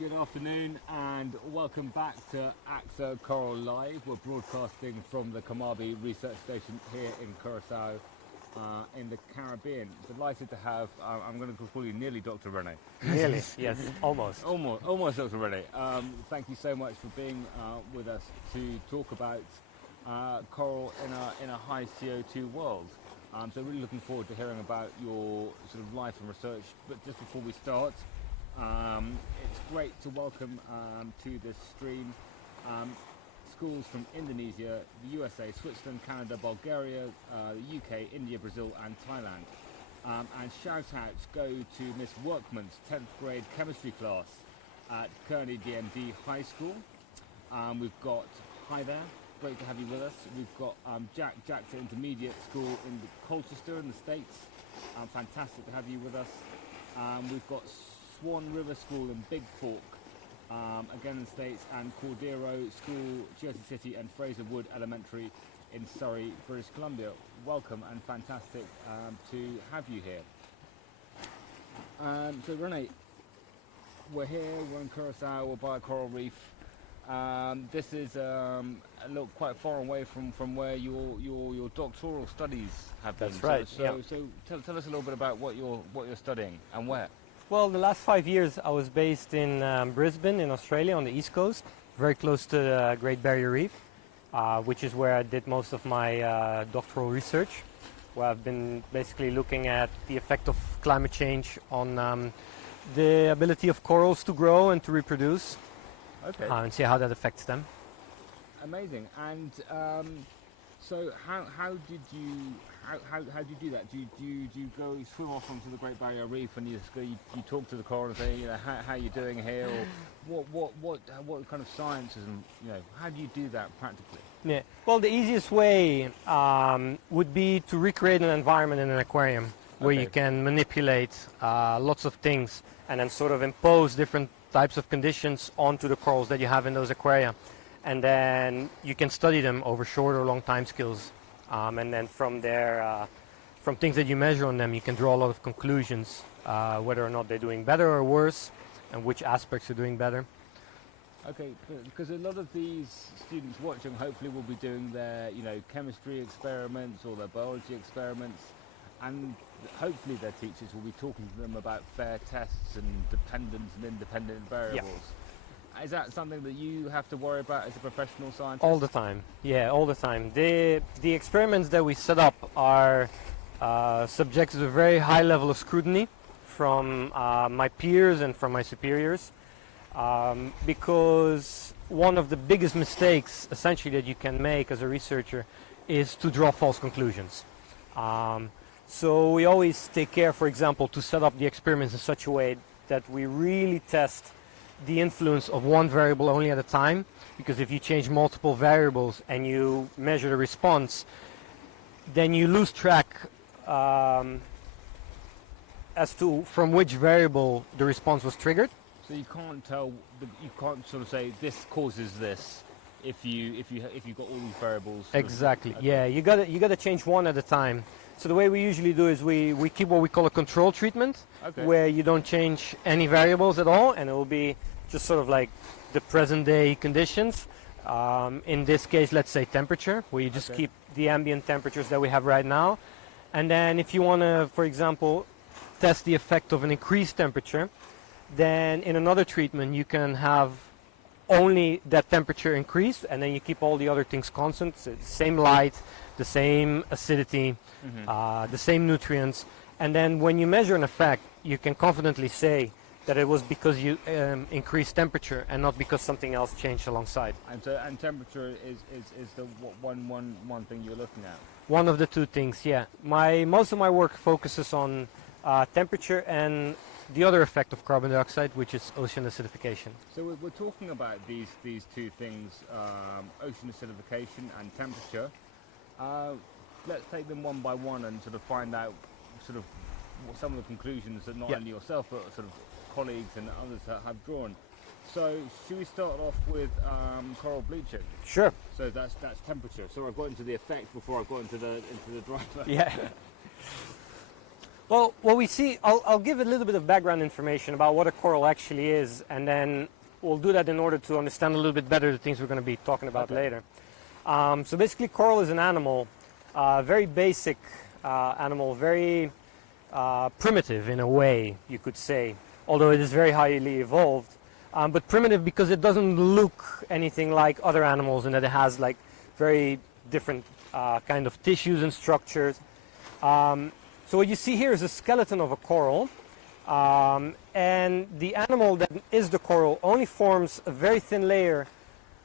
Good afternoon and welcome back to AXA Coral Live. We're broadcasting from the Kamabi Research Station here in Curacao in the Caribbean. Delighted to have, I'm going to call you nearly Dr. Rene. Nearly, yes, almost. Almost Dr. Rene. Thank you so much for being with us to talk about coral in a high CO2 world. So really looking forward to hearing about your sort of life and research. But just before we start, it's great to welcome to this stream schools from Indonesia, the USA, Switzerland, Canada, Bulgaria, the UK, India, Brazil and Thailand. And shout outs go to Miss Workman's 10th grade chemistry class at Kearney DMD High School. We've got, hi there, great to have you with us. We've got Jack's Intermediate School in Colchester in the States. Fantastic to have you with us. We've got Swan River School in Big Fork, again in the States, and Cordero School, Jersey City, and Fraser Wood Elementary in Surrey, British Columbia. Welcome and fantastic to have you here. So Rene, we're here, we're in Curacao, we're by a coral reef. This is a little quite far away from where your doctoral studies have been. That's right. So tell us a little bit about what you're studying and where. Well, the last 5 years I was based in Brisbane in Australia on the east coast, very close to the Great Barrier Reef, which is where I did most of my doctoral research, where I've been basically looking at the effect of climate change on the ability of corals to grow and to reproduce. Okay. And see how that affects them. Amazing. And so how did you do that? Do you go swim off onto the Great Barrier Reef and you talk to the coral and say, how are you doing here, or what kind of sciences, and how do you do that practically? Yeah. Well, the easiest way would be to recreate an environment in an aquarium where you can manipulate lots of things and then sort of impose different types of conditions onto the corals that you have in those aquaria, and then you can study them over short or long time scales, and then from there, from things that you measure on them, you can draw a lot of conclusions, whether or not they're doing better or worse and which aspects are doing better. Okay, because a lot of these students watching hopefully will be doing their chemistry experiments or their biology experiments, and hopefully their teachers will be talking to them about fair tests and dependent and independent variables. Yeah. Is that something that you have to worry about as a professional scientist? All the time, yeah, all the time. The experiments that we set up are subjected to a very high level of scrutiny from my peers and from my superiors, because one of the biggest mistakes essentially that you can make as a researcher is to draw false conclusions. So we always take care, for example, to set up the experiments in such a way that we really test the influence of one variable only at a time, because if you change multiple variables and you measure the response, then you lose track as to from which variable the response was triggered. So you can't tell, you can't sort of say this causes this if you've got all these variables. Exactly. Okay. Yeah, you gotta change one at a time. So the way we usually do is we keep what we call a control treatment, where you don't change any variables at all, and it will be just sort of like the present day conditions. In this case, let's say temperature, where you just keep the ambient temperatures that we have right now. And then if you want to, for example, test the effect of an increased temperature, then in another treatment you can have only that temperature increase, and then you keep all the other things constant, so the same light, the same acidity, the same nutrients, and then when you measure an effect, you can confidently say that it was because you increased temperature and not because something else changed alongside. And temperature is the one thing you're looking at? One of the two things, yeah. Most of my work focuses on temperature and the other effect of carbon dioxide, which is ocean acidification. So we're talking about these two things, ocean acidification and temperature. Let's take them one by one and sort of find out sort of what some of the conclusions that not only yourself but sort of colleagues and others have drawn. So should we start off with coral bleaching? Sure. So that's temperature. So I've got into the effect before I got into the driver. Yeah. Well, what we see, I'll give a little bit of background information about what a coral actually is, and then we'll do that in order to understand a little bit better the things we're going to be talking about later. So basically, coral is an animal, very basic animal, very primitive in a way, you could say, although it is very highly evolved. But primitive because it doesn't look anything like other animals, in that it has like very different kind of tissues and structures. So what you see here is a skeleton of a coral, and the animal that is the coral only forms a very thin layer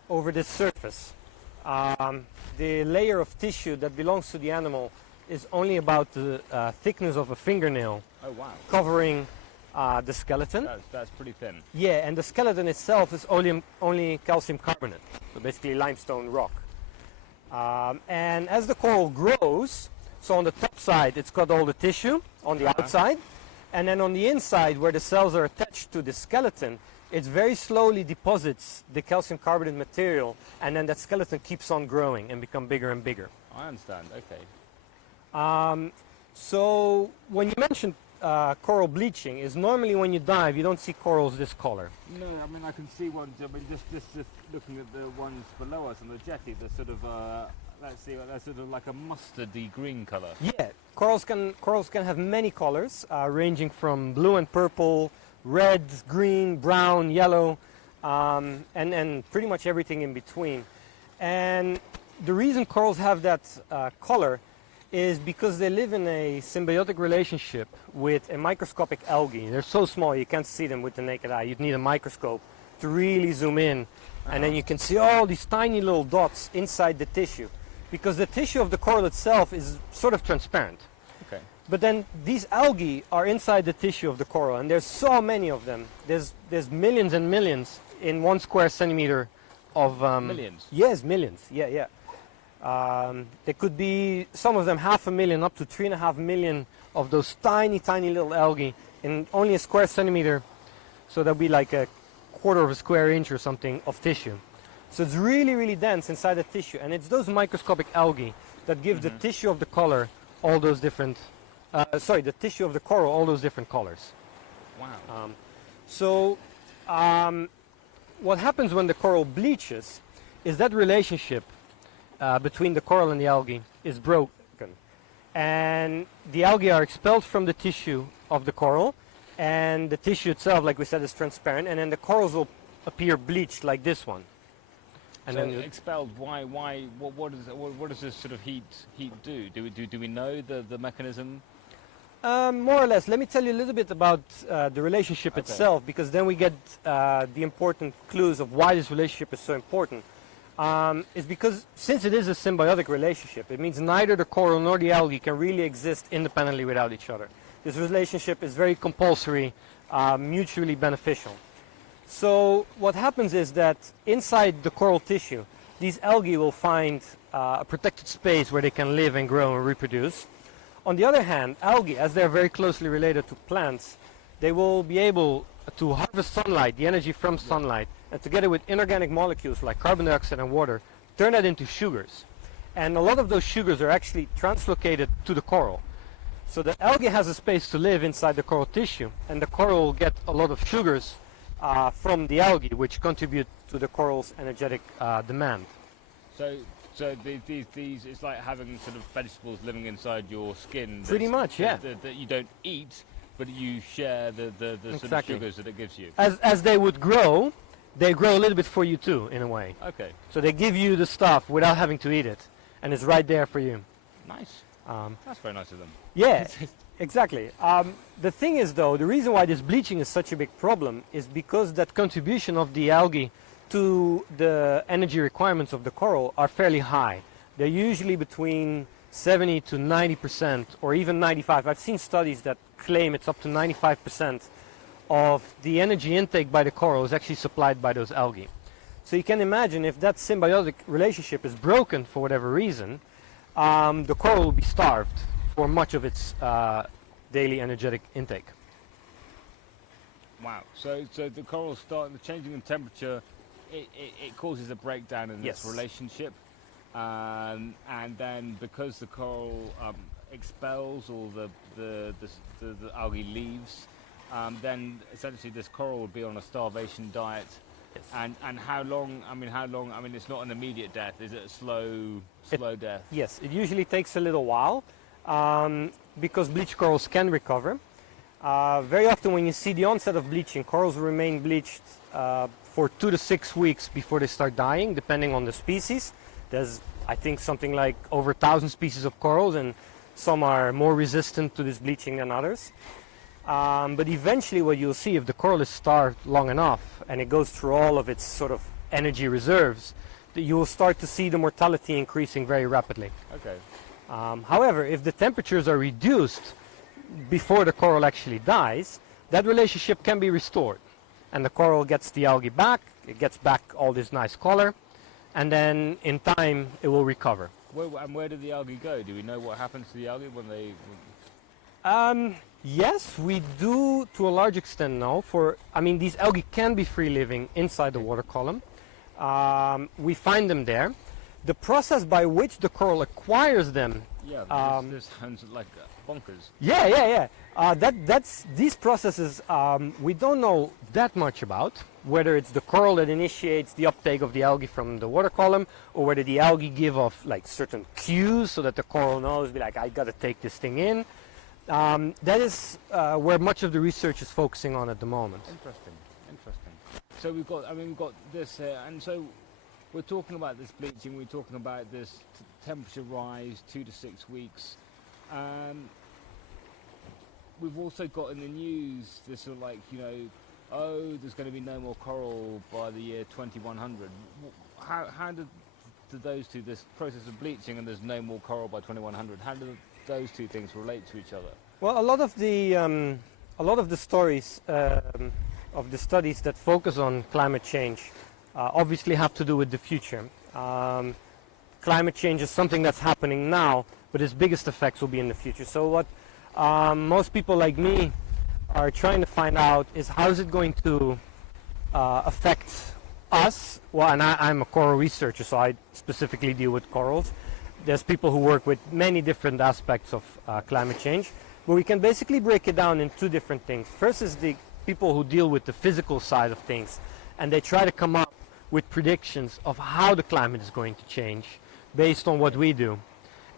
over this surface. The layer of tissue that belongs to the animal is only about the thickness of a fingernail. Oh wow! Covering the skeleton. That's pretty thin. Yeah, and the skeleton itself is only calcium carbonate, so basically limestone rock. And as the coral grows, so on the top side it's got all the tissue on the outside, and then on the inside where the cells are attached to the skeleton, it very slowly deposits the calcium carbonate material, and then that skeleton keeps on growing and become bigger and bigger. I understand, okay. So when you mentioned coral bleaching, is normally when you dive you don't see corals this color. No, I mean I can see ones. I mean just looking at the ones below us on the jetty, they're sort of let's see, they're sort of like a mustardy green color. Yeah, corals can have many colors, ranging from blue and purple, red, green, brown, yellow, and pretty much everything in between. And the reason corals have that color is because they live in a symbiotic relationship with a microscopic algae. They're so small you can't see them with the naked eye. You'd need a microscope to really zoom in, and then you can see all these tiny little dots inside the tissue, because the tissue of the coral itself is sort of transparent. Okay. But then these algae are inside the tissue of the coral, and there's so many of them. There's millions and millions in 1 square centimeter of... millions? Yes, millions, yeah. There could be, some of them 500,000 up to 3.5 million of those tiny little algae in only a square centimeter, so that'd be like a quarter of a square inch or something of tissue. So it's really dense inside the tissue, and it's those microscopic algae that give the tissue of the color all those different, the tissue of the coral all those different colors. Wow. What happens when the coral bleaches is that relationship between the coral and the algae is broken, and the algae are expelled from the tissue of the coral, and the tissue itself, like we said, is transparent, and then the corals will appear bleached like this one. And so then expelled. Why? What does this sort of heat do? Do we know the mechanism? More or less. Let me tell you a little bit about the relationship itself, because then we get the important clues of why this relationship is so important. Is because since it is a symbiotic relationship, it means neither the coral nor the algae can really exist independently without each other. This relationship is very compulsory, mutually beneficial. So what happens is that inside the coral tissue, these algae will find a protected space where they can live and grow and reproduce. On the other hand, algae, as they're very closely related to plants, they will be able to harvest sunlight, the energy from sunlight, and together with inorganic molecules like carbon dioxide and water, turn that into sugars. And a lot of those sugars are actually translocated to the coral. So the algae has a space to live inside the coral tissue, and the coral will get a lot of sugars from the algae, which contribute to the coral's energetic demand. So these it's like having sort of vegetables living inside your skin. Pretty much, yeah. That you don't eat, but you share the sort of sugars that it gives you. As they would grow, they grow a little bit for you too, in a way. Okay. So they give you the stuff without having to eat it, and it's right there for you. Nice. That's very nice of them. Yeah, exactly. The thing is, though, the reason why this bleaching is such a big problem is because that contribution of the algae to the energy requirements of the coral are fairly high. They're usually between 70 to 90%, or even 95%. I've seen studies that claim it's up to 95% of the energy intake by the coral is actually supplied by those algae. So you can imagine if that symbiotic relationship is broken for whatever reason, the coral will be starved for much of its daily energetic intake. Wow. So the corals start changing in temperature. It causes a breakdown in this relationship, and then because the coral expels all the algae leaves, then essentially this coral would be on a starvation diet. Yes. And how long? I mean, it's not an immediate death. Is it a slow death? Yes, it usually takes a little while because bleached corals can recover. Very often when you see the onset of bleaching, corals remain bleached for 2 to 6 weeks before they start dying, depending on the species. There's, I think, something like over 1,000 species of corals, and some are more resistant to this bleaching than others. But eventually what you'll see, if the coral is starved long enough and it goes through all of its sort of energy reserves, that you will start to see the mortality increasing very rapidly. Okay. However, if the temperatures are reduced before the coral actually dies, that relationship can be restored. And the coral gets the algae back, it gets back all this nice color, and then in time it will recover. Where did the algae go? Do we know what happens to the algae when they... Yes, we do to a large extent know. These algae can be free living inside the water column. We find them there. The process by which the coral acquires them. Yeah, this sounds like bonkers. Yeah. These processes we don't know that much about. Whether it's the coral that initiates the uptake of the algae from the water column, or whether the algae give off like certain cues so that the coral knows, be like, I got to take this thing in. That is where much of the research is focusing on at the moment. Interesting. So we've got this here, and so we're talking about this bleaching. We're talking about this temperature rise, 2 to 6 weeks. We've also got in the news this sort of like, there's going to be no more coral by the year 2100. How do those two, this process of bleaching and there's no more coral by 2100, how do those two things relate to each other? Well, a lot of the stories of the studies that focus on climate change obviously have to do with the future. Climate change is something that's happening now, but its biggest effects will be in the future. So what most people like me are trying to find out is how is it going to affect us? Well, and I'm a coral researcher, so I specifically deal with corals. There's people who work with many different aspects of climate change, but we can basically break it down in two different things. First is the people who deal with the physical side of things, and they try to come up with predictions of how the climate is going to change based on what we do.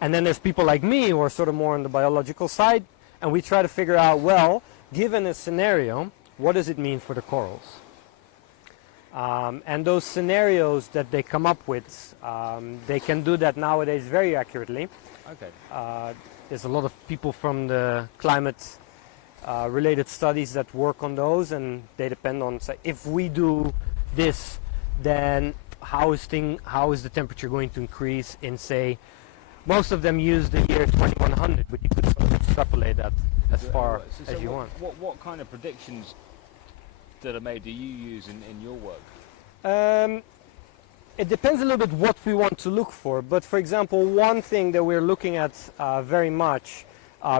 And then there's people like me who are sort of more on the biological side, and we try to figure out, well, given a scenario, what does it mean for the corals? And those scenarios that they come up with, they can do that nowadays very accurately. Okay. There's a lot of people from the climate related studies that work on those, and they depend on, say, if we do this, then how is the temperature going to increase in, say, most of them use the year 2100, but you could sort of extrapolate that as far as you want. What kind of predictions that are made do you use in your work? It depends a little bit what we want to look for, but for example, one thing that we're looking at very much,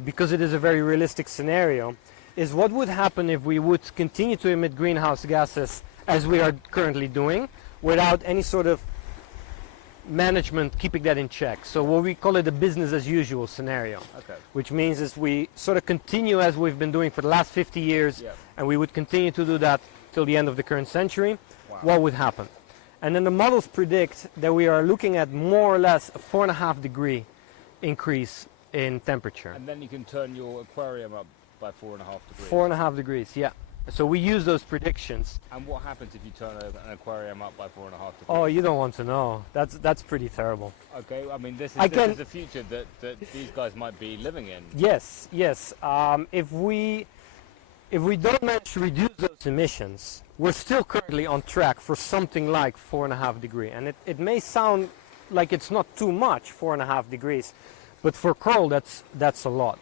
because it is a very realistic scenario, is what would happen if we would continue to emit greenhouse gases as we are currently doing, without any sort of management keeping that in check. So what we call it a business as usual scenario, which means is we sort of continue as we've been doing for the last 50 years, and we would continue to do that till the end of the current century. Wow. What would happen? And then the models predict that we are looking at more or less a 4.5 degree increase in temperature. And then you can turn your aquarium up by 4.5 degrees. 4.5 degrees, yeah. So we use those predictions. And what happens if you turn an aquarium up by 4.5 degrees? Oh, you don't want to know. That's pretty terrible. Okay, I mean, this is the future that these guys might be living in. Yes. If we don't manage to reduce those emissions, we're still currently on track for something like 4.5 degrees. And it may sound like it's not too much, 4.5 degrees, but for coral, that's a lot.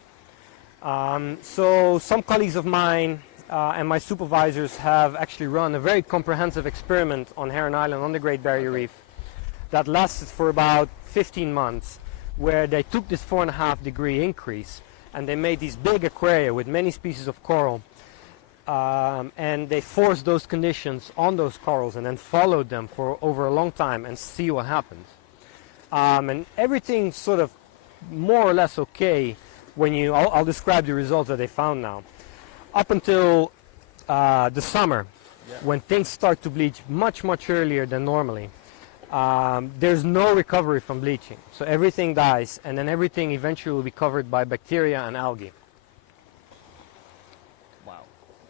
So some colleagues of mine and my supervisors have actually run a very comprehensive experiment on Heron Island on the Great Barrier Reef that lasted for about 15 months, where they took this 4.5 degree increase and they made these big aquaria with many species of coral, and they forced those conditions on those corals and then followed them for over a long time and see what happens. And everything sort of more or less okay I'll describe the results that they found now. Up until the summer, when things start to bleach much earlier than normally, there's no recovery from bleaching. So everything dies, and then everything eventually will be covered by bacteria and algae. Wow.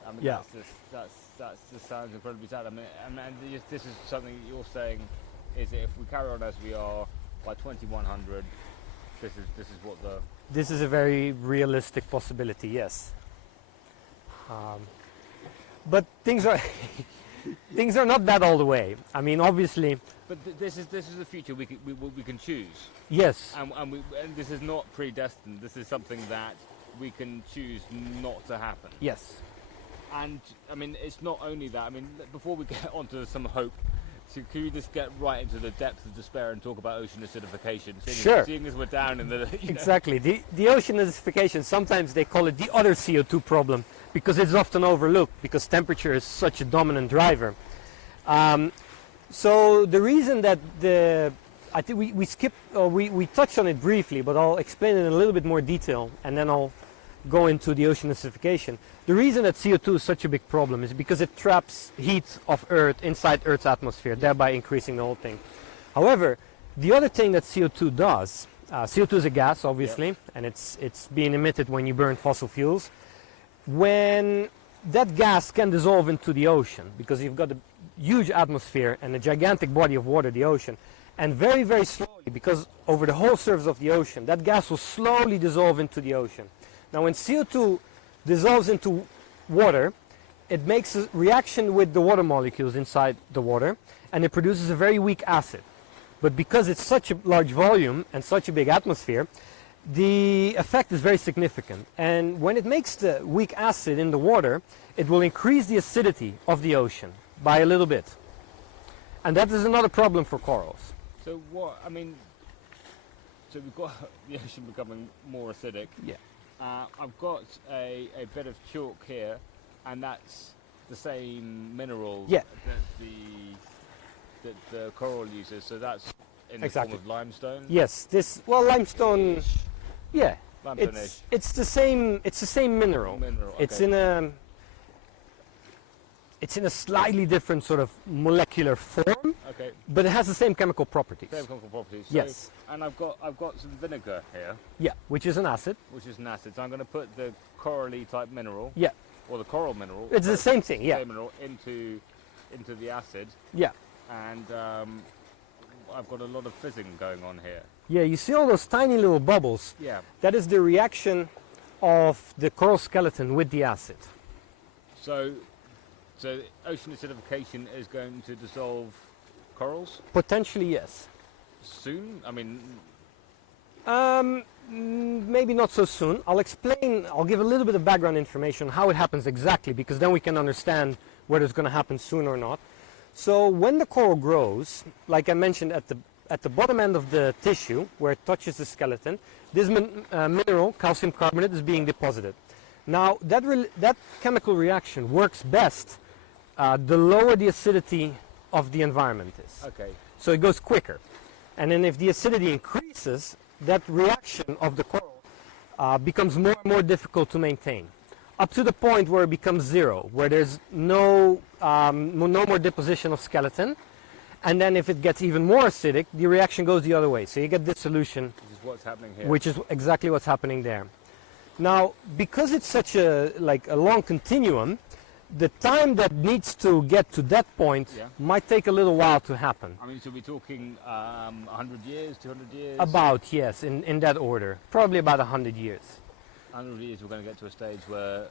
I mean, Yeah. That just sounds incredibly sad. I mean, this is something that you're saying is that if we carry on as we are, by 2100, this is what the... This is a very realistic possibility, yes. But things are things are not that all the way. I mean, obviously. But this is the future we can choose. Yes. And this is not predestined. This is something that we can choose not to happen. Yes. And I mean, it's not only that. I mean, before we get onto some hope, so can we just get right into the depths of despair and talk about ocean acidification? Seeing as we're down in the... Exactly. The ocean acidification, sometimes they call it the other CO2 problem, because it's often overlooked, because temperature is such a dominant driver. So the reason that I think we touched on it briefly, but I'll explain it in a little bit more detail, and then I'll go into the ocean acidification. The reason that CO2 is such a big problem is because it traps heat of Earth inside Earth's atmosphere, thereby increasing the whole thing. However, the other thing that CO2 does, CO2 is a gas, obviously, and it's being emitted when you burn fossil fuels. When that gas can dissolve into the ocean, because you've got a huge atmosphere and a gigantic body of water, the ocean, and very, very slowly, because over the whole surface of the ocean, that gas will slowly dissolve into the ocean. Now, when CO2 dissolves into water, it makes a reaction with the water molecules inside the water, and it produces a very weak acid. But because it's such a large volume and such a big atmosphere, the effect is very significant. And when it makes the weak acid in the water, it will increase the acidity of the ocean by a little bit. And that is another problem for corals. So what, I mean, so we've got the ocean becoming more acidic. Yeah. I've got a bit of chalk here, and that's the same mineral that the coral uses. So that's in the form of limestone. Yes, limestone. Yeah, Limestone-ish. it's the same mineral. Okay. It's in a slightly different sort of molecular form. Okay. But it has the same chemical properties. Same chemical properties. So, yes. And I've got some vinegar here. Yeah, which is an acid. Which is an acid. So I'm going to put the corally type mineral. Yeah. Or the coral mineral. It's the same thing. Yeah. Same mineral into the acid. Yeah. And I've got a lot of fizzing going on here. Yeah, you see all those tiny little bubbles. Yeah. That is the reaction of the coral skeleton with the acid. So ocean acidification is going to dissolve corals? Potentially, yes. Soon? I mean... maybe not so soon. I'll give a little bit of background information on how it happens exactly, because then we can understand whether it's going to happen soon or not. So when the coral grows, like I mentioned at the bottom end of the tissue, where it touches the skeleton, this mineral, calcium carbonate, is being deposited. Now, that chemical reaction works best the lower the acidity of the environment is. Okay. So it goes quicker. And then if the acidity increases, that reaction of the coral becomes more and more difficult to maintain, up to the point where it becomes zero, where there's no more deposition of skeleton. And then if it gets even more acidic, the reaction goes the other way. So you get dissolution. Which is what's happening here. Which is exactly what's happening there. Now, because it's such a long continuum, the time that needs to get to that point might take a little while to happen. I mean, so we're talking 100 years, 200 years? About, yes, in that order. Probably about 100 years. 100 years we're going to get to a stage where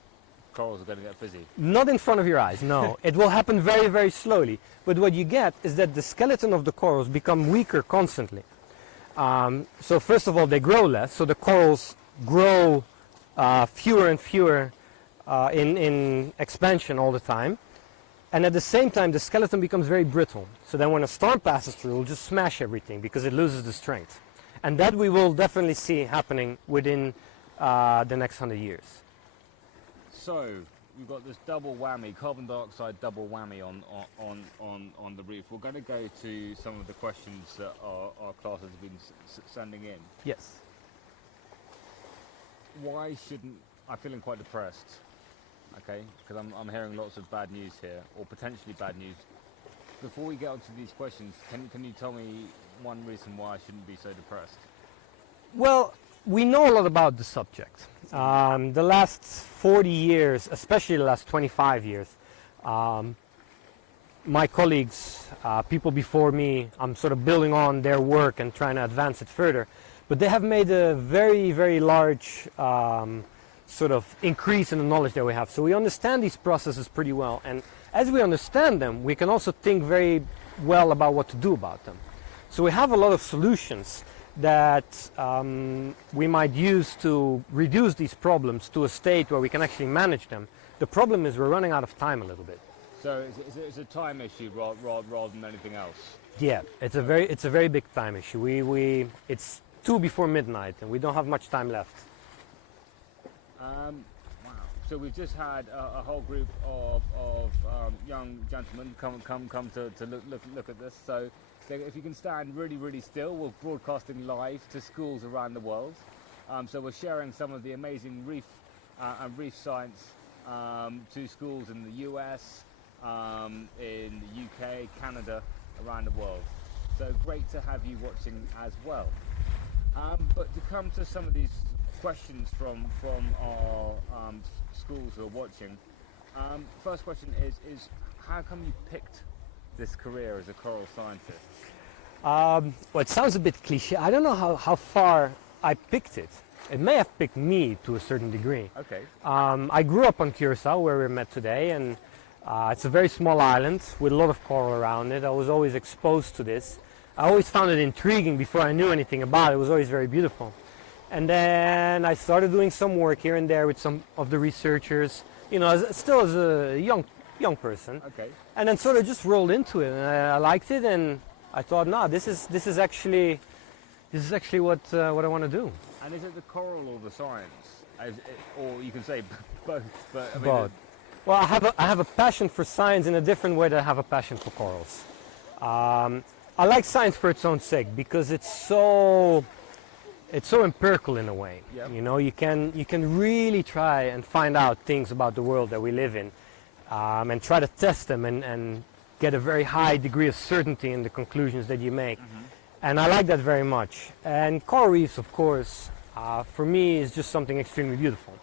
corals are going to get fizzy? Not in front of your eyes, no. It will happen very, very slowly. But what you get is that the skeleton of the corals become weaker constantly. So first of all, they grow less, so the corals grow fewer and fewer in expansion all the time. And at the same time, the skeleton becomes very brittle. So then when a storm passes through, it will just smash everything because it loses the strength. And that we will definitely see happening within the next 100 years. So we've got this double whammy, carbon dioxide double whammy on the reef. We're going to go to some of the questions that our class has been sending in. Yes. why shouldn't I'm feeling quite depressed? Okay, because I'm hearing lots of bad news here, or potentially bad news. Before we get onto these questions, can you tell me one reason why I shouldn't be so depressed? Well, we know a lot about the subject. The last 40 years, especially the last 25 years, my colleagues, people before me, I'm sort of building on their work and trying to advance it further. But they have made a very, very large sort of increase in the knowledge that we have. So we understand these processes pretty well. And as we understand them, we can also think very well about what to do about them. So we have a lot of solutions that we might use to reduce these problems to a state where we can actually manage them. The problem is we're running out of time a little bit. So it's a time issue rather than anything else? Yeah, it's a very big time issue. It's 2 before midnight and we don't have much time left. Wow. So we've just had a whole group of young gentlemen come to look at this. So if you can stand really, really still, we're broadcasting live to schools around the world. So we're sharing some of the amazing reef and reef science to schools in the US, in the UK, Canada, around the world. So great to have you watching as well. But to come to some of these questions from our schools who are watching, first question is how come you picked this career as a coral scientist? Well, it sounds a bit cliche. I don't know how far I picked it. It may have picked me to a certain degree. Okay. I grew up on Curacao, where we're met today, and it's a very small island with a lot of coral around it. I was always exposed to this. I always found it intriguing before I knew anything about it. It was always very beautiful. And then I started doing some work here and there with some of the researchers, you know, still as a young person. Okay. And then sort of just rolled into it, and I liked it, and I thought, no, this is actually what I want to do. And is it the coral or the science, or you can say both? But I mean, Both. Well, I have a passion for science in a different way than I have a passion for corals. I like science for its own sake because it's so empirical in a way. Yep. You know, you can really try and find out things about the world that we live in, and try to test them and get a very high degree of certainty in the conclusions that you make. Mm-hmm. And I like that very much. And coral reefs, of course, for me is just something extremely beautiful.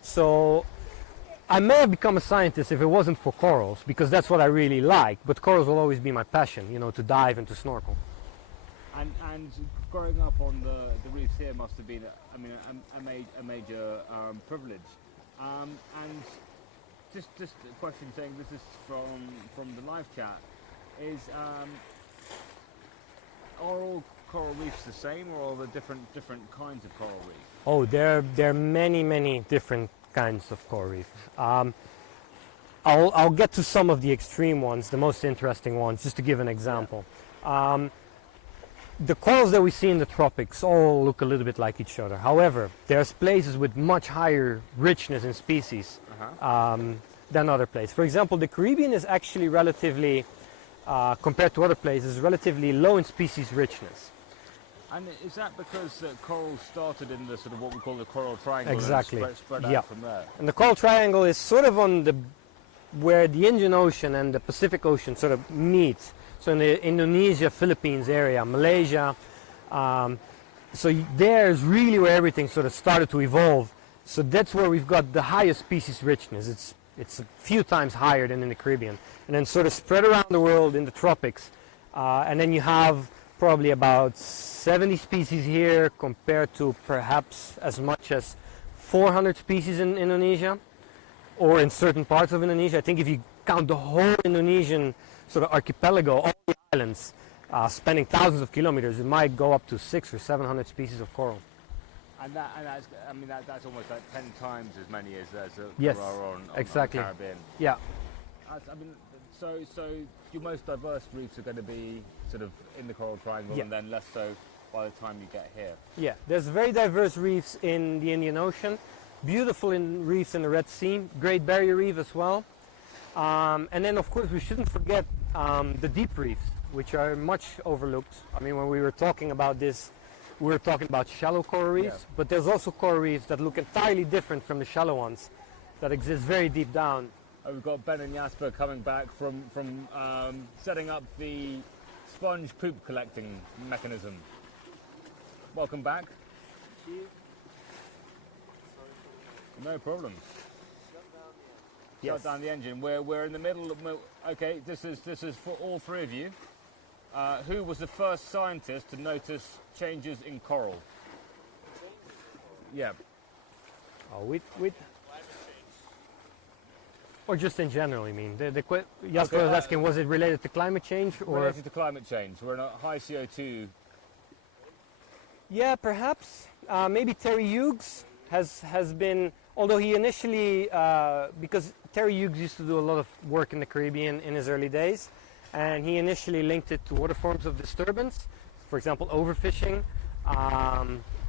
So I may have become a scientist if it wasn't for corals, because that's what I really like, but corals will always be my passion, you know, to dive and to snorkel. And growing up on the reefs here must have been, I mean, a major privilege. And just a question saying this is from the live chat is, are all coral reefs the same, or are there different kinds of coral reef? Oh, there are many different kinds of coral reef. I'll get to some of the extreme ones, the most interesting ones, just to give an example. Yeah. The corals that we see in the tropics all look a little bit like each other. However, there's places with much higher richness in species than other places. For example, the Caribbean is actually relatively, compared to other places, relatively low in species richness. And is that because corals started in the sort of what we call the coral triangle? Exactly. And spread out from there? And the coral triangle is sort of on where the Indian Ocean and the Pacific Ocean sort of meet. So in the Indonesia, Philippines area, Malaysia, so there's really where everything sort of started to evolve. So that's where we've got the highest species richness. It's a few times higher than in the Caribbean. And then sort of spread around the world in the tropics. And then you have probably about 70 species here compared to perhaps as much as 400 species in Indonesia, or in certain parts of Indonesia. I think if you count the whole Indonesian sort of archipelago, all the islands, spanning thousands of kilometers, it might go up to 600 or 700 species of coral. And that's almost like 10 times as many as yes, there are on exactly. the Caribbean. Yeah. So your most diverse reefs are going to be sort of in the coral triangle, yeah, and then less so by the time you get here. Yeah, there's very diverse reefs in the Indian Ocean, beautiful reefs in the Red Sea, Great Barrier Reef as well. And then of course we shouldn't forget the deep reefs, which are much overlooked. I mean, when we were talking about this we're talking about shallow coral reefs, but there's also coral reefs that look entirely different from the shallow ones that exist very deep down. We've got Ben and Jasper coming back from setting up the sponge poop collecting mechanism. Welcome back. Thank you. No problem. Yes. Shut down the engine. We're in the middle of. Okay, this is for all three of you. Who was the first scientist to notice changes in coral? Yeah. Oh, with or just in general, you mean? Jasper was asking, was it related to climate change or related to climate change? We're in a high CO2. Yeah, perhaps. Maybe Terry Hughes has been, although he initially, because Terry Hughes used to do a lot of work in the Caribbean in his early days, and he initially linked it to other forms of disturbance, for example, overfishing,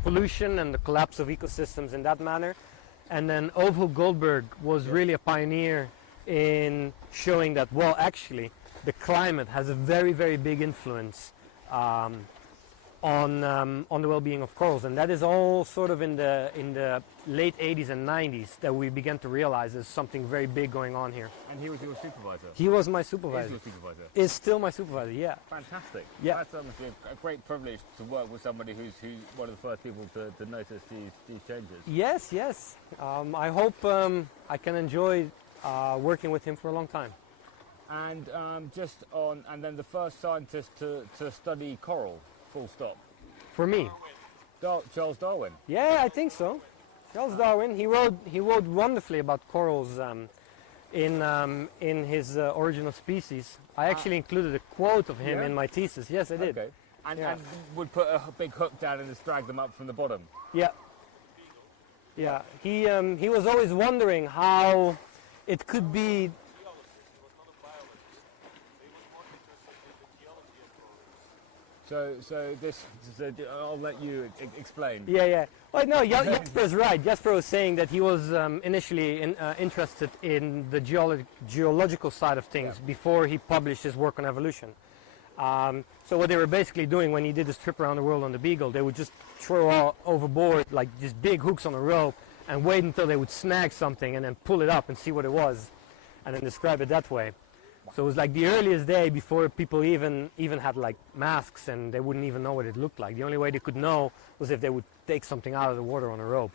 pollution, and the collapse of ecosystems in that manner. And then Ovo Goldberg was really a pioneer in showing that, well, actually, the climate has a very, very big influence on the well-being of corals, and that is all sort of in the late 80s and 90s that we began to realize there's something very big going on here. And he was your supervisor? He was my supervisor. Is your supervisor? Is still my supervisor, yeah. Fantastic. Yeah. That's obviously a great privilege to work with somebody who's one of the first people to notice these changes. Yes, yes. I hope I can enjoy working with him for a long time. And and then the first scientist to study coral, full stop. For me? Charles Darwin. Yeah, I think so. Charles Darwin. He wrote wonderfully about corals in his Origin of Species. I actually included a quote of him in my thesis. Yes, I did. Okay. And would put a big hook down and just drag them up from the bottom. Yeah. Yeah. He was always wondering how it could be. So I'll let you explain. Yeah, yeah. Well, no, Jasper's right. Jasper was saying that he was initially interested in the geological side of things before he published his work on evolution. So what they were basically doing when he did this trip around the world on the Beagle, they would just throw overboard like these big hooks on a rope and wait until they would snag something and then pull it up and see what it was and then describe it that way. So it was like the earliest day before people even had like masks and they wouldn't even know what it looked like. The only way they could know was if they would take something out of the water on a rope.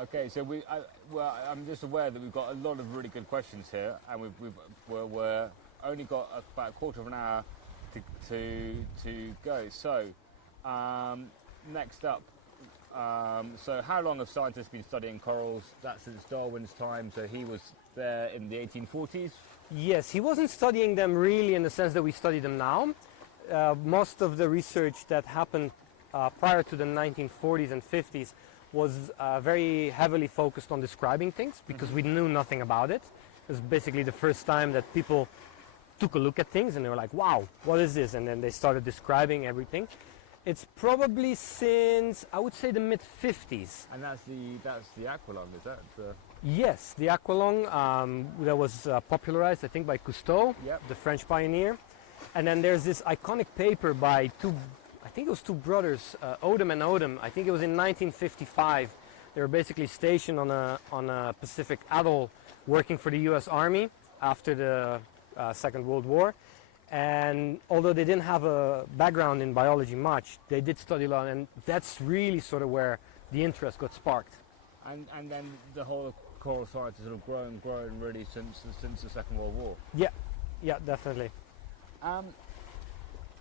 Okay, so I'm just aware that we've got a lot of really good questions here, and we're only got about a quarter of an hour to go. So next up, so how long have scientists been studying corals? That's since Darwin's time. So he was there in the 1840s. Yes, he wasn't studying them really in the sense that we study them now. Most of the research that happened prior to the 1940s and 50s was very heavily focused on describing things because we knew nothing about it. It was basically the first time that people took a look at things and they were like, wow, what is this? And then they started describing everything. It's probably since, I would say, the mid-50s. And that's the aqualung, is that? Yes, the aqualung that was popularized, I think, by Cousteau, the French pioneer. And then there's this iconic paper by I think it was two brothers, Odom and Odom. I think it was in 1955. They were basically stationed on a Pacific atoll working for the U.S. Army after the Second World War. And although they didn't have a background in biology much, they did study a lot, and that's really sort of where the interest got sparked. And then the whole coral science has sort of grown really since the Second World War. Yeah, definitely.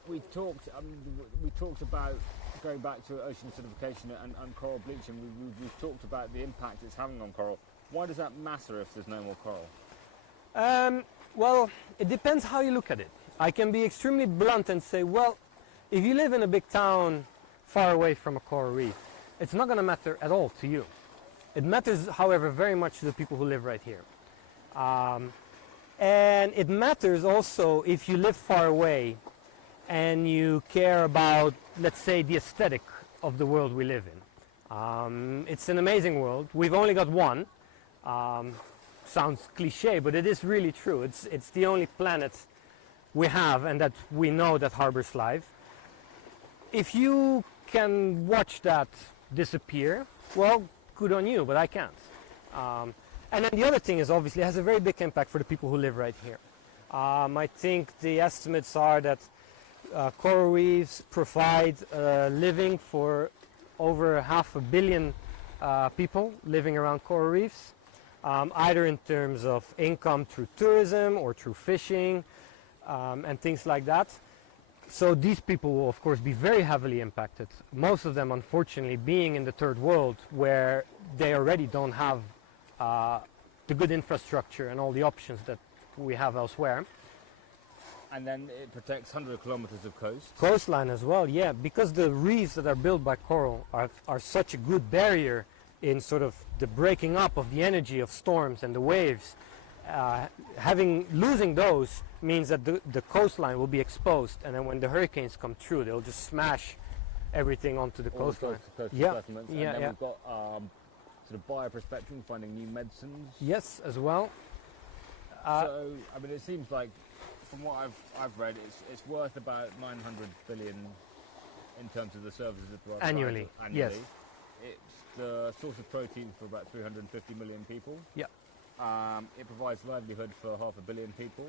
We talked about going back to ocean acidification and coral bleaching. We've talked about the impact it's having on coral. Why does that matter if there's no more coral? Well, it depends how you look at it. I can be extremely blunt and say, well, if you live in a big town far away from a coral reef, it's not going to matter at all to you. It matters, however, very much to the people who live right here. And it matters also if you live far away and you care about, let's say, the aesthetic of the world we live in. It's an amazing world. We've only got one. Sounds cliche, but it is really true. It's the only planet we have and that we know that harbors life. If you can watch that disappear, well, good on you, but I can't. And then the other thing is, obviously, it has a very big impact for the people who live right here. I think the estimates are that coral reefs provide living for over 500 million people living around coral reefs, either in terms of income through tourism or through fishing and things like that. So these people will, of course, be very heavily impacted. Most of them, unfortunately, being in the third world, where they already don't have the good infrastructure and all the options that we have elsewhere. And then it protects hundreds of kilometers of coast. Coastline as well, yeah, because the reefs that are built by coral are such a good barrier in sort of the breaking up of the energy of storms and the waves. Losing those means that the coastline will be exposed, and then when the hurricanes come through, they'll just smash everything onto the coastline. Yeah. And then we've got sort of bioprospecting, finding new medicines. Yes, as well. So, I mean, it seems like, from what I've read, it's worth about 900 billion in terms of the services it provides annually. Yes. It's the source of protein for about 350 million people. Yeah. It provides livelihood for 500 million people.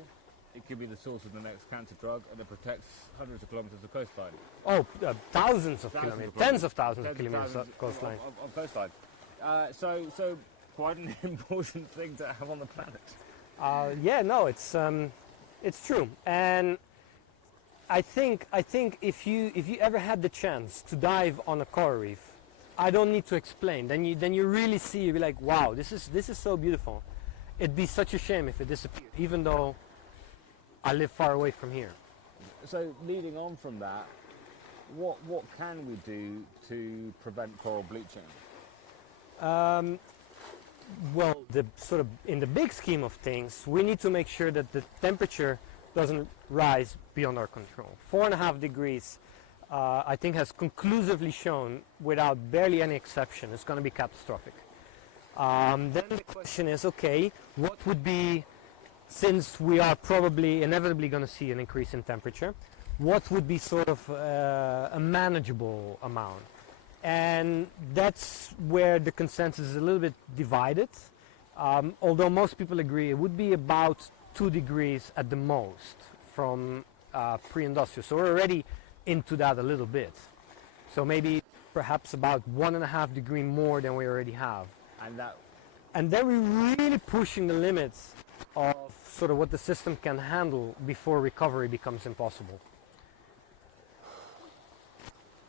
It could be the source of the next cancer drug, and it protects hundreds of kilometers of coastline. Oh, thousands of kilometers, tens of thousands of kilometers of coastline. Of coastline. So quite an important thing to have on the planet. Yeah, no, it's true, and I think if you ever had the chance to dive on a coral reef, I don't need to explain. Then you really see, you'll be like, wow, this is so beautiful. It'd be such a shame if it disappeared, even though I live far away from here. So leading on from that, what can we do to prevent coral bleaching? Well, in the big scheme of things, we need to make sure that the temperature doesn't rise beyond our control. 4.5 degrees, I think, has conclusively shown, without barely any exception, it's going to be catastrophic. Then the question is, okay, what would be, since we are probably inevitably going to see an increase in temperature, what would be sort of a manageable amount? And that's where the consensus is a little bit divided. Although most people agree it would be about 2 degrees at the most from pre-industrial. So we're already into that a little bit. So maybe perhaps about 1.5 degrees more than we already have. And then we're really pushing the limits of sort of what the system can handle before recovery becomes impossible.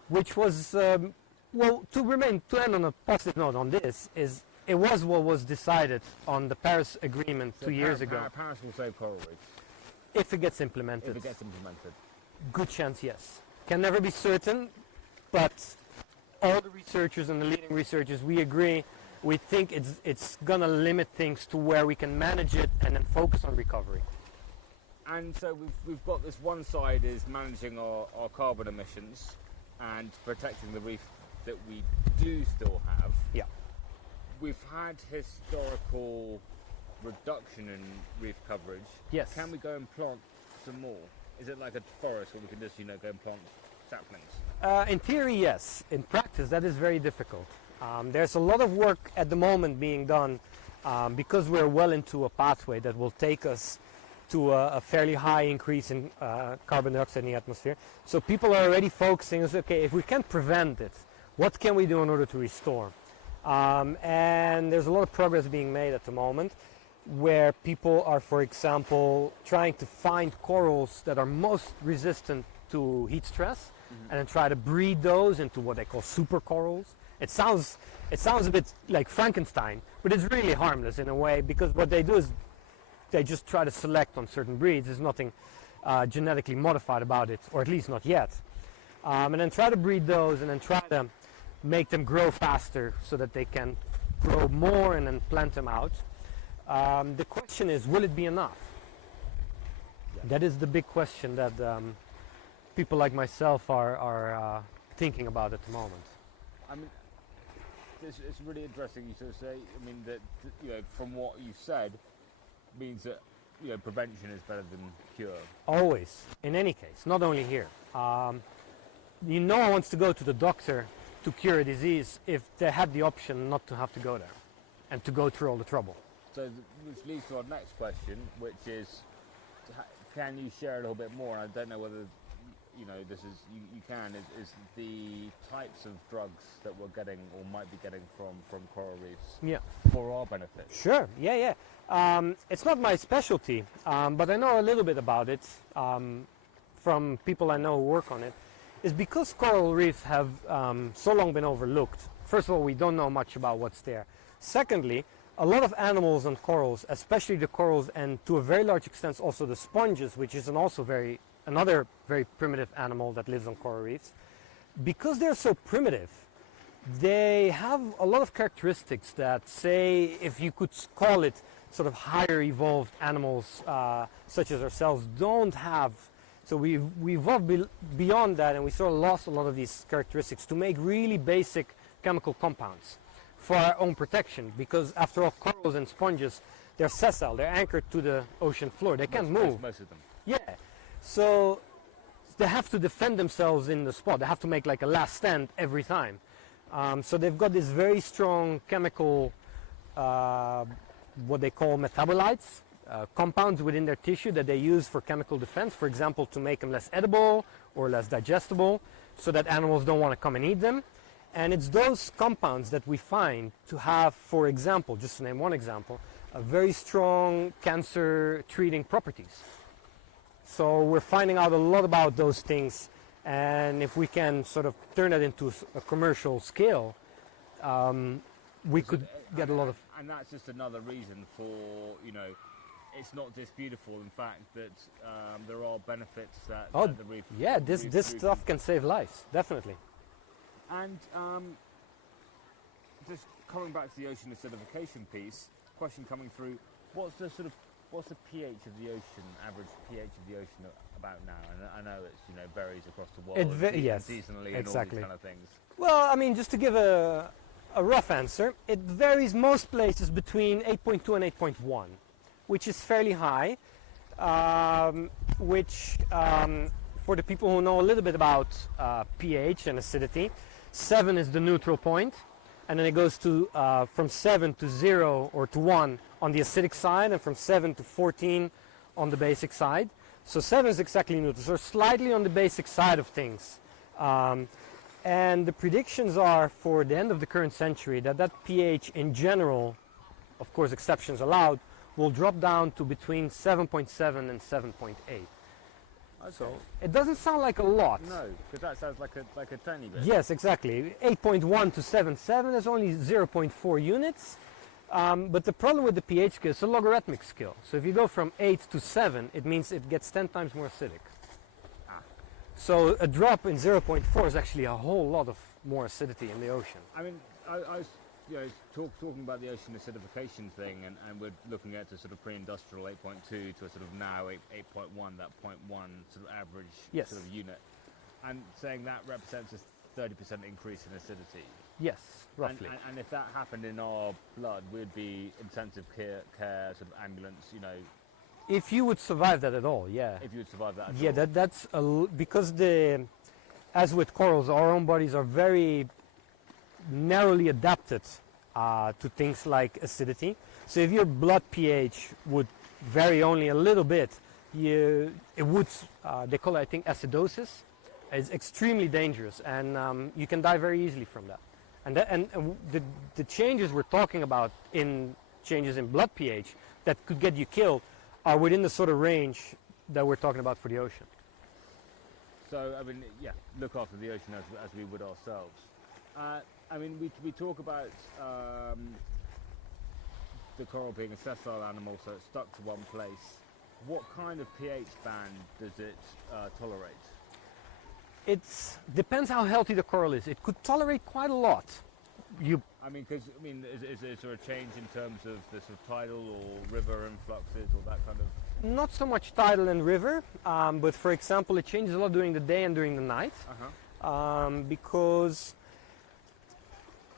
Which was, well, to end on a positive note on this, is it was what was decided on the Paris Agreement 2 years ago. Paris will save coral reefs. If it gets implemented. If it gets implemented. Good chance, yes. Can never be certain, but all the researchers and the leading researchers, we agree, we think it's going to limit things to where we can manage it and then focus on recovery. And so we've got this one side is managing our carbon emissions and protecting the reef that we do still have. Yeah. We've had historical reduction in reef coverage. Yes. Can we go and plant some more? Is it like a forest where we can just, go and plant saplings? In theory, yes. In practice, that is very difficult. There's a lot of work at the moment being done because we're well into a pathway that will take us to a fairly high increase in carbon dioxide in the atmosphere. So people are already focusing on, okay, if we can prevent it, what can we do in order to restore? And there's a lot of progress being made at the moment where people are, for example, trying to find corals that are most resistant to heat stress and then try to breed those into what they call super corals. It sounds a bit like Frankenstein, but it's really harmless in a way, because what they do is they just try to select on certain breeds. There's nothing genetically modified about it, or at least not yet. And then try to breed those and then try to make them grow faster so that they can grow more and then plant them out. The question is, will it be enough? Yeah. That is the big question that people like myself are thinking about at the moment. I mean, it's really interesting you sort of say, I mean, that, from what you've said, means that, prevention is better than cure. Always, in any case, not only here. no one wants to go to the doctor to cure a disease if they had the option not to have to go there and to go through all the trouble. So which leads to our next question, which is, can you share a little bit more? I don't know whether this is you can. Is the types of drugs that we're getting or might be getting from coral reefs for our benefit? Sure. Yeah. It's not my specialty, but I know a little bit about it from people I know who work on it. Is because coral reefs have so long been overlooked. First of all, we don't know much about what's there. Secondly, a lot of animals on corals, especially the corals and to a very large extent also the sponges, which is another very primitive animal that lives on coral reefs, because they're so primitive, they have a lot of characteristics that, say, if you could call it sort of higher evolved animals such as ourselves don't have. So we've evolved beyond that, and we sort of lost a lot of these characteristics to make really basic chemical compounds for our own protection, because after all, corals and sponges, they're sessile, they're anchored to the ocean floor, they can't move. Most of them. Yeah, so they have to defend themselves in the spot, they have to make like a last stand every time. So they've got this very strong chemical, what they call metabolites, compounds within their tissue that they use for chemical defense, for example, to make them less edible or less digestible, so that animals don't want to come and eat them. And it's those compounds that we find to have, for example, just to name one example, a very strong cancer treating properties. So we're finding out a lot about those things, and if we can sort of turn that into a commercial scale, we could get a lot of... And that's just another reason for, it's not just beautiful, in fact, that there are benefits that the reef... Yeah, this stuff can save lives, definitely. And just coming back to the ocean acidification piece, question coming through, what's the pH of the ocean, average pH of the ocean about now? And I know it's, varies across the world, yes, seasonally, exactly. And all these kind of things. Well, I mean, just to give a rough answer, it varies most places between 8.2 and 8.1, which is fairly high, which for the people who know a little bit about pH and acidity, 7 is the neutral point, and then it goes to from 7 to 0 or to 1 on the acidic side, and from 7 to 14 on the basic side. So 7 is exactly neutral, so slightly on the basic side of things. And the predictions are for the end of the current century that pH in general, of course exceptions allowed, will drop down to between 7.7 and 7.8. Okay. So it doesn't sound like a lot. No, because that sounds like a tiny bit. Yes, exactly. 8.1 to 7.7 is only 0.4 units. But the problem with the pH scale is a logarithmic scale. So if you go from 8 to 7, it means it gets 10 times more acidic. So a drop in 0.4 is actually a whole lot of more acidity in the ocean. I mean, I was talking about the ocean acidification thing, and we're looking at a sort of pre-industrial 8.2 to a sort of now 8.1, that 0.1 sort of average sort of unit, and saying that represents a 30% increase in acidity. Yes, roughly. And if that happened in our blood, we'd be intensive care sort of ambulance, If you would survive that at all, yeah. If you would survive that at all. That's because as with corals, our own bodies are very narrowly adapted to things like acidity. So if your blood pH would vary only a little bit, it would, they call it, I think, acidosis. It's extremely dangerous, and you can die very easily from that. And the changes we're talking about in changes in blood pH that could get you killed are within the sort of range that we're talking about for the ocean. So, I mean, look after the ocean as we would ourselves. I mean, we talk about the coral being a sessile animal, so it's stuck to one place. What kind of pH band does it tolerate? It depends how healthy the coral is. It could tolerate quite a lot. Is there a change in terms of the sort of tidal or river influxes or that kind of? Not so much tidal and river, but for example, it changes a lot during the day and during the night, because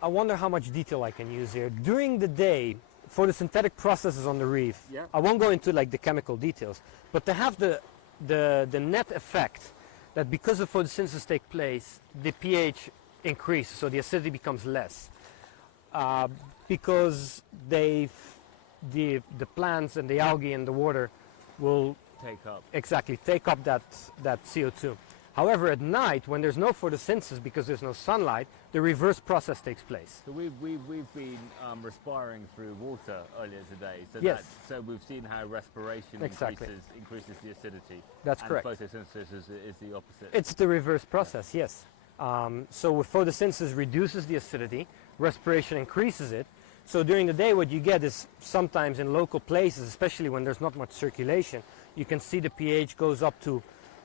I wonder how much detail I can use here. During the day, photosynthetic processes on the reef, I won't go into like the chemical details, but they have the net effect that because the photosynthesis takes place, the pH increases, so the acidity becomes less. Because the plants and the algae and the water will take up that CO2. However, at night, when there's no photosynthesis because there's no sunlight, the reverse process takes place. So we've been respiring through water earlier today. So yes. So we've seen how respiration increases the acidity. That's correct. And photosynthesis is the opposite. It's the reverse process, yes. So with photosynthesis reduces the acidity, respiration increases it. So during the day what you get is sometimes in local places, especially when there's not much circulation, you can see the pH goes up to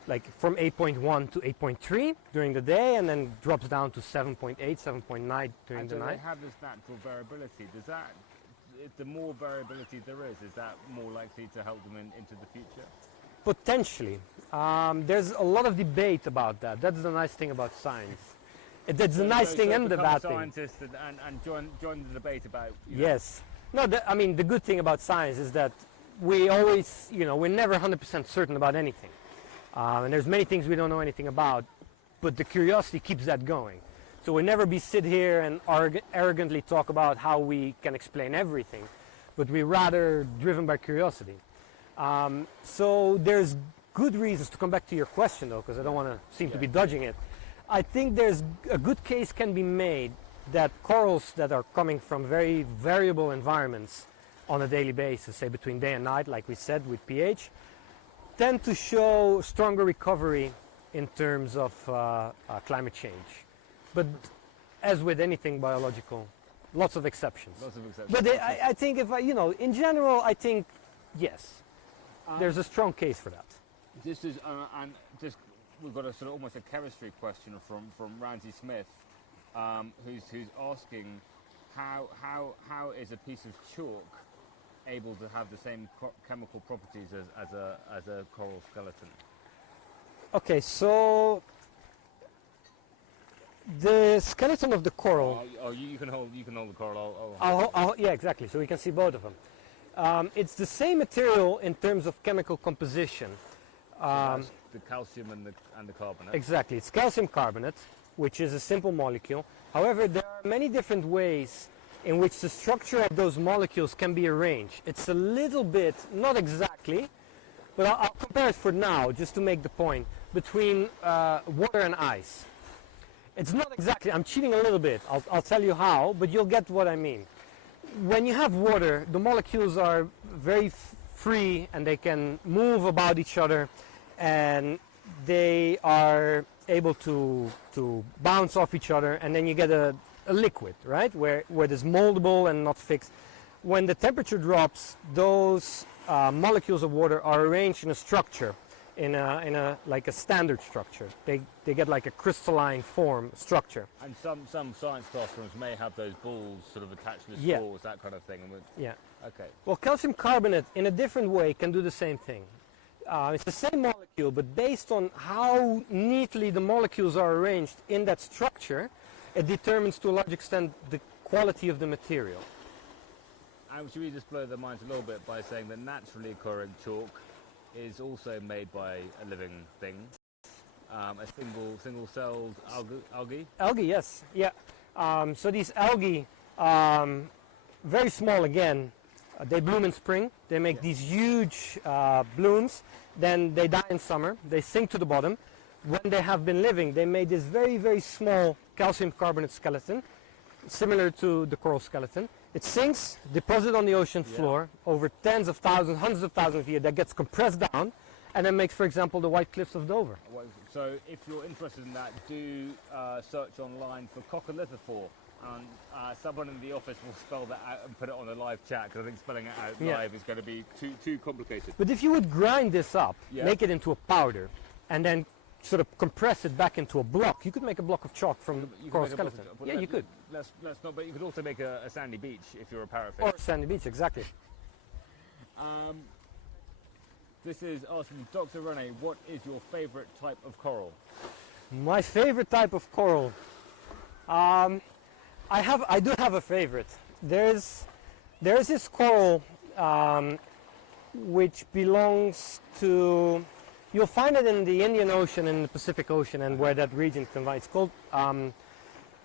like from 8.1 to 8.3 during the day and then drops down to 7.8, 7.9 during the night. They have this natural variability. Does that, the more variability there is that more likely to help them into the future? Potentially. There's a lot of debate about that. That's the nice thing about science. That's the nice thing and the bad thing. Scientists and join the debate about. Yes. No, I mean, the good thing about science is that we always, we're never 100% certain about anything. And there's many things we don't know anything about, but the curiosity keeps that going. So we never sit here and arrogantly talk about how we can explain everything, but we're rather driven by curiosity. So there's good reasons to come back to your question, though, because I don't want to seem to be dodging it. I think there's a good case can be made that corals that are coming from very variable environments on a daily basis, say between day and night, like we said with pH, tend to show stronger recovery in terms of climate change. But as with anything biological, lots of exceptions. But I think in general, I think yes, there's a strong case for that. This is we've got a sort of almost a chemistry question from Ramsey Smith, who's asking how is a piece of chalk able to have the same chemical properties as a coral skeleton? Okay, so the skeleton of the coral. You can hold the coral. Yeah, exactly. So we can see both of them. It's the same material in terms of chemical composition. The calcium and the carbonate. Exactly, it's calcium carbonate, which is a simple molecule. However, there are many different ways in which the structure of those molecules can be arranged. It's a little bit, not exactly, but I'll compare it for now, just to make the point, between water and ice. It's not exactly, I'm cheating a little bit, I'll tell you how, but you'll get what I mean. When you have water, the molecules are very free and they can move about each other, and they are able to bounce off each other, and then you get a liquid, right, where it's moldable and not fixed. When the temperature drops, those molecules of water are arranged in a structure, in a like a standard structure. They get like a crystalline form structure. And some science classrooms may have those balls sort of attached with spores, that kind of thing. Yeah. Okay. Well, calcium carbonate in a different way can do the same thing. It's the same molecule, but based on how neatly the molecules are arranged in that structure, it determines to a large extent the quality of the material. And should we just blow their minds a little bit by saying that naturally occurring chalk is also made by a living thing, a single-celled algae? Algae, yes. Yeah. So these algae, very small again, they bloom in spring. They make these huge blooms. Then they die in summer. They sink to the bottom. When they have been living, they made this very, very small calcium carbonate skeleton, similar to the coral skeleton. It sinks, deposited on the ocean floor over tens of thousands, hundreds of thousands of years. That gets compressed down, and then makes, for example, the White Cliffs of Dover. So if you're interested in that, do search online for coccolithophore. And someone in the office will spell that out and put it on a live chat, because I think spelling it out live is going to be too complicated. But if you would grind this up, make it into a powder, and then sort of compress it back into a block, you could make a block of chalk from coral skeleton. Yeah, you could. Let's not, but you could also make a sandy beach if you're a parrotfish. Or a sandy beach, exactly. This is asking Dr. Rene, what is your favorite type of coral? My favorite type of coral? I do have a favorite. There's this coral which belongs to You'll find it in the Indian Ocean and the Pacific Ocean and where that region combines. It's called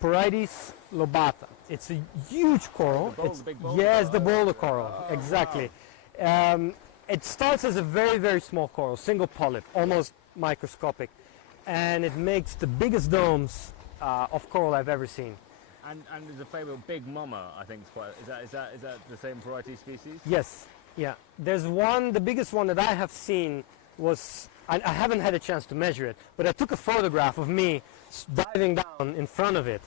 Porites lobata. It's a huge coral. The big boulder. Yes, the boulder coral, exactly. Wow. It starts as a very, very small coral, single polyp, almost microscopic, and it makes the biggest domes of coral I've ever seen. And there's a famous big mama, I think. Is that the same variety species? Yes, yeah. There's one, the biggest one that I have seen was, I haven't had a chance to measure it, but I took a photograph of me diving down in front of it,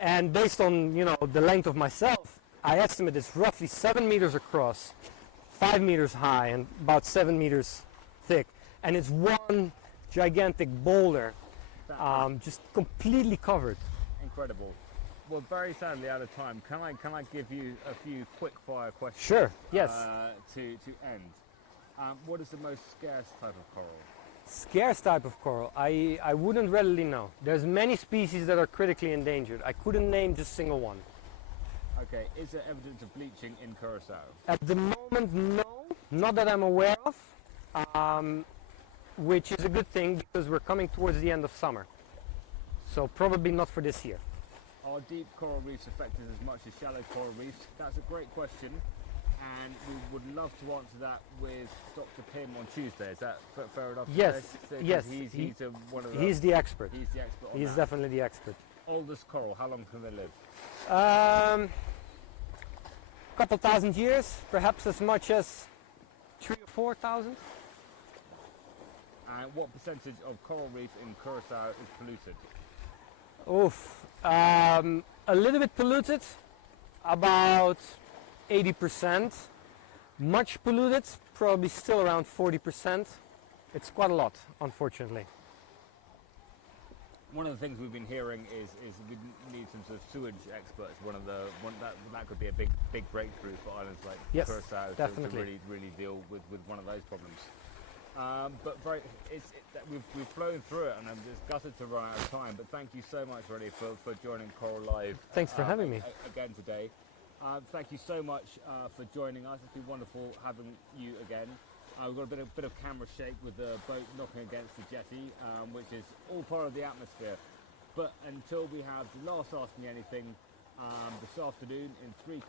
and based on the length of myself, I estimate it's roughly 7 meters across, 5 meters high, and about 7 meters thick, and it's one gigantic boulder, just completely covered. Incredible. Well, very sadly out of time. Can I give you a few quick fire questions? Sure. Yes. To end. What is the most scarce type of coral? Scarce type of coral, I wouldn't readily know. There's many species that are critically endangered. I couldn't name just single one. Okay, is there evidence of bleaching in Curacao? At the moment, no, not that I'm aware of, which is a good thing because we're coming towards the end of summer. So probably not for this year. Are deep coral reefs affected as much as shallow coral reefs? That's a great question, and we would love to answer that with Dr. Pim on Tuesday. Is that fair enough? Yes, yes. He's one of the... He's the expert. He's the expert on He's that. definitely the expert. Oldest coral, how long can they live? Couple thousand years, perhaps as much as 3,000 or 4,000. And what percentage of coral reef in Curacao is polluted? Oof, a little bit polluted, about 80%. Much polluted, probably still around 40%. It's quite a lot, unfortunately. One of the things we've been hearing is we need some sort of sewage experts. That could be a big breakthrough for islands like Curacao to really deal with one of those problems. But we've flown through it, and I'm just gutted to run out of time. But thank you so much, Rene, for joining Coral Live. Thanks for having me again today. Thank you so much for joining us. It's been wonderful having you again. We've got a bit of camera shake with the boat knocking against the jetty, which is all part of the atmosphere. But until we have the last Ask Me Anything this afternoon in 3/4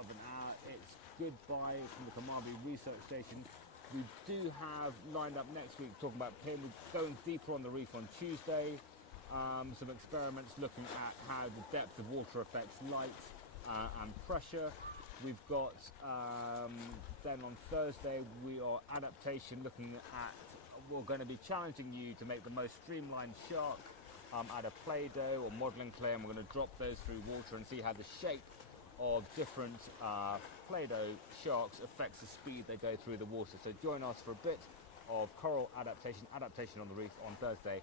of an hour, it's goodbye from the Kamabi Research Station. We do have lined up next week talking about Pim. We're going deeper on the reef on Tuesday. Some experiments looking at how the depth of water affects light and pressure. We've got, then on Thursday, we are adaptation, looking at, we're going to be challenging you to make the most streamlined shark out of Play-Doh or modelling clay, and we're going to drop those through water and see how the shape of different Play-Doh sharks affects the speed they go through the water. So join us for a bit of coral adaptation on the reef on Thursday.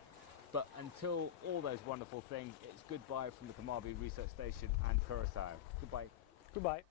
But until all those wonderful things, it's goodbye from the Kamabi Research Station and Curacao. Goodbye. Goodbye.